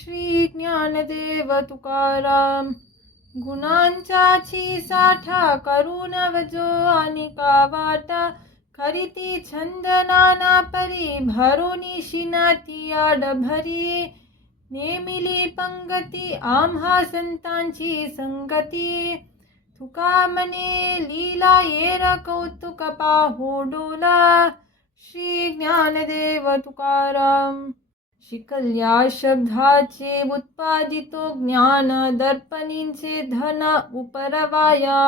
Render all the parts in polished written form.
श्री ज्ञानदेव तुकाराम. गुणांचाची साठा करून वजो अनिका वाटा खरीती छंद नाना परी भरोनी शिनाती आड भरी नेमिली पंगती आम्हा संतांची संगती तुका मने लीला येर कौतुक पाहो डोला. श्री ज्ञानदेव तुकाराम. शिकल्या शब्दाचे उत्पादितो ज्ञान दर्पणींचे धन उपरवाया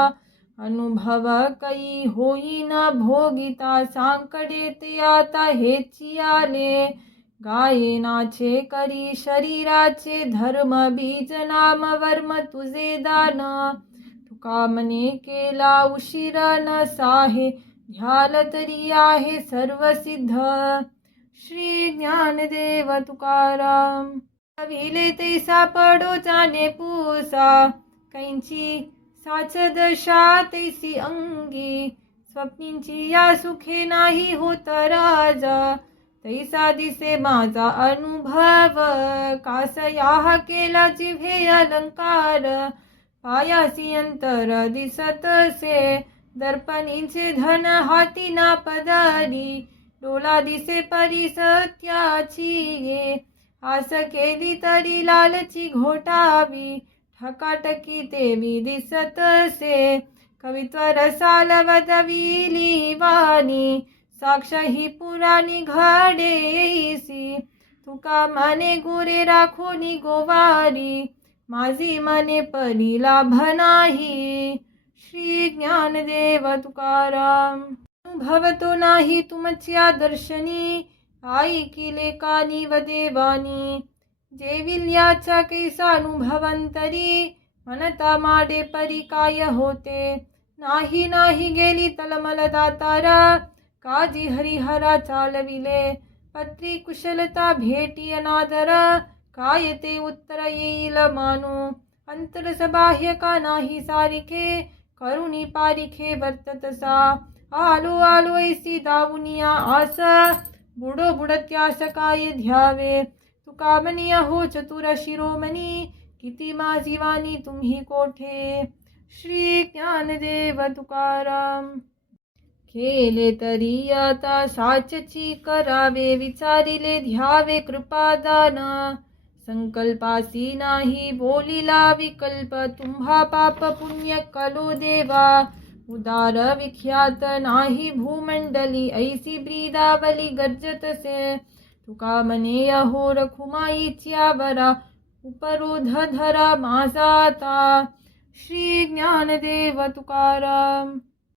अनुभव कै होईना भोगिता सांकडे ते आता हेची आले गायनाचे करी शरीराचे धर्म बीज नाम वर्म तुझे दान तुका मने केला उशीर न साहे ध्याल तरी आहे सर्व सिद्ध. श्री ज्ञानदेव तुकाराम. विले ते सापडो जाणे पूसा कैंची साच दशा तैसी अंगी स्वप्नींची या सुखे नाही होत राजा तैसा दिसे माझा अनुभव कास याह केला जिव्हे अलंकार पायासी अंतर दिसत से दर्पणींचे धन हाती ना पदारी डोला दिसे परी सत्याची ये आस केली तरी लालची घोटावी ठकाटकी तेवी दिसत से कवित्व रसाल वदविली वाणी साक्ष ही पुराणी घडेसी तुका मने गुरे राखोनी गोवारी माझी मने परी लाभ नाही. श्री ज्ञानदेव तुकाराम. अनुभवतो नाही तुमच्या दर्शनी ऐकिले कानी व देवानी जेविल्याचा कैसा अनुभवंतरी मनता माडे परी काय होते नाही नाही गेली तलमल दातारा काजी हरिहरा चालविले पत्री कुशलता भेटी अनादर काय ते उत्तर येईल मानू अंतर सबाह्य का नाही सारिखे करुणी पारिखे वर्ततसा आलो आलो ऐसी दावुनिया आस बुडो बुडत्यास काय ध्यावे तुका मनिया हो चतुर शिरोमणी किती माझी वाणी तुम्ही कोठे. श्री ज्ञानदेव तुकाराम. केले तरी आता साचची करावे विचारिले ध्यावे कृपादान संकल्पासी नाही बोलिला विकल्प तुम्हा पाप पुण्य कलो देवा उदार विख्यात नाही भूमंडली ऐसी ब्रीदावली गर्जत से तुका मने अहो रखुमाईच्या वरा उपरोध धरा माझा आता. श्री ज्ञानदेव तुकाराम.